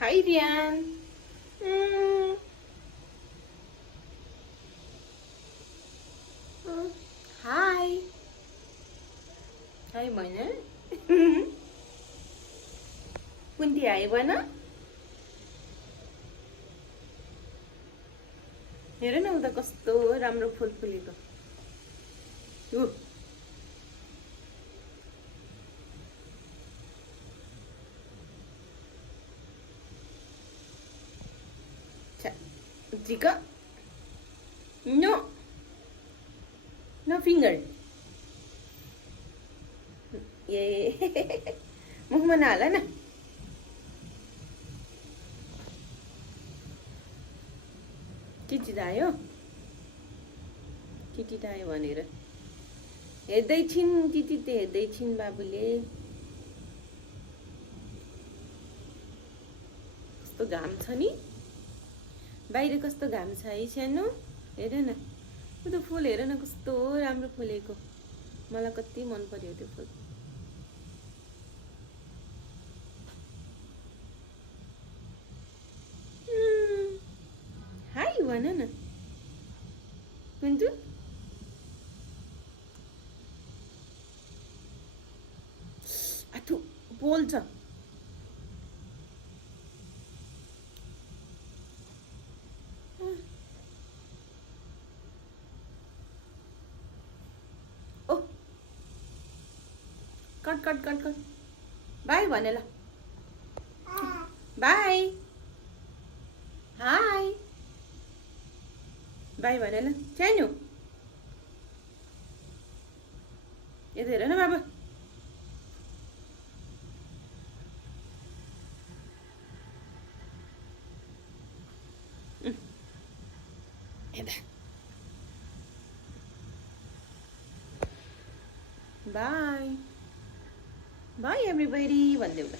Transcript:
Hi, Rian. Mm, mm. Hi. Hi, mana? Kunti आयो भन हेर न उता कस्तो राम्रो फुल फुलेको उ Chica, no, no finger. ए मुखमा नहाल न किटी त आयो भनेर हेर्दै छिन् टिटी त हेर्दै छिन् बाबुले कस्तो घाम छ नि बाहिर कस्तो घाम छ है सानो हेर न त्यो फुल हेर न कस्तो राम्रो फुलेको मलाई कति मन पर्यो त्यो फुल हाई भन न कुन्जु आथु पोल्छ ओ कट कट कट कट बाई भने ल बाई हाई बाई भने ल सानो यता हेर न बाबा यता बाई बाई एभ्रीबडी भन्दै होला